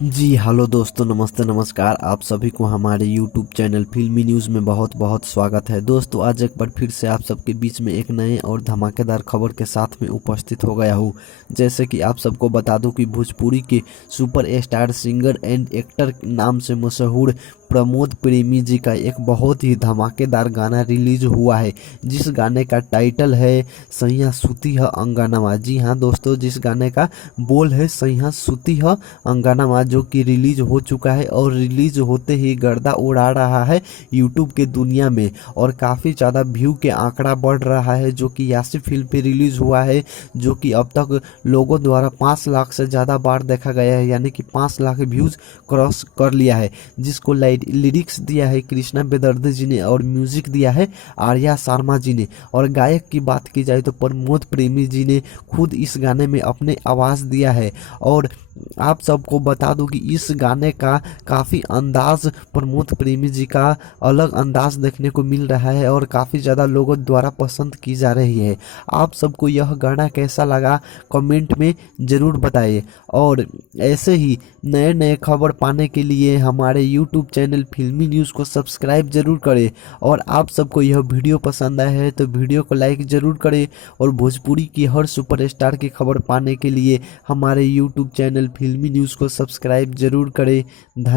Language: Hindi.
जी हेलो दोस्तों, नमस्ते नमस्कार। आप सभी को हमारे यूट्यूब चैनल फिल्मी न्यूज़ में बहुत बहुत स्वागत है। दोस्तों आज एक बार फिर से आप सबके बीच में एक नए और धमाकेदार खबर के साथ में उपस्थित हो गया हूँ। जैसे कि आप सबको बता दूं कि भोजपुरी के super star singer and actor नाम से मशहूर प्रमोद प्रेमी जी का एक बहुत ही धमाकेदार गाना रिलीज हुआ है, जिस गाने का टाइटल है सैया सुती है अंगनामा। जी हाँ दोस्तों, जिस गाने का बोल है सैया सुती है अंगनामा, जो कि रिलीज हो चुका है और रिलीज होते ही गर्दा उड़ा रहा है यूट्यूब के दुनिया में और काफ़ी ज़्यादा व्यू के आंकड़ा बढ़ रहा है, जो कि यासी फिल्म पे रिलीज हुआ है, जो कि अब तक लोगों द्वारा 5 लाख से ज़्यादा बार देखा गया है, यानी कि 5 लाख व्यूज़ क्रॉस कर लिया है। जिसको लिरिक्स दिया है कृष्णा बेदर्दे जी ने और म्यूजिक दिया है आर्या शर्मा जी ने। और गायक की बात की जाए तो प्रमोद प्रेमी जी ने खुद इस गाने में अपने आवाज़ दिया है। और आप सबको बता दूं कि इस गाने का काफ़ी अंदाज प्रमोद प्रेमी जी का अलग अंदाज देखने को मिल रहा है और काफ़ी ज़्यादा लोगों द्वारा पसंद की जा रही है। आप सबको यह गाना कैसा लगा कमेंट में ज़रूर बताइए। और ऐसे ही नए नए खबर पाने के लिए हमारे यूट्यूब चैनल फिल्मी न्यूज़ को सब्सक्राइब जरूर करें। और आप सबको यह वीडियो पसंद आया है तो वीडियो को लाइक ज़रूर करें और भोजपुरी की हर सुपरस्टार की खबर पाने के लिए हमारे यूट्यूब चैनल फिल्मी न्यूज़ को सब्सक्राइब जरूर करें। धन्यवाद।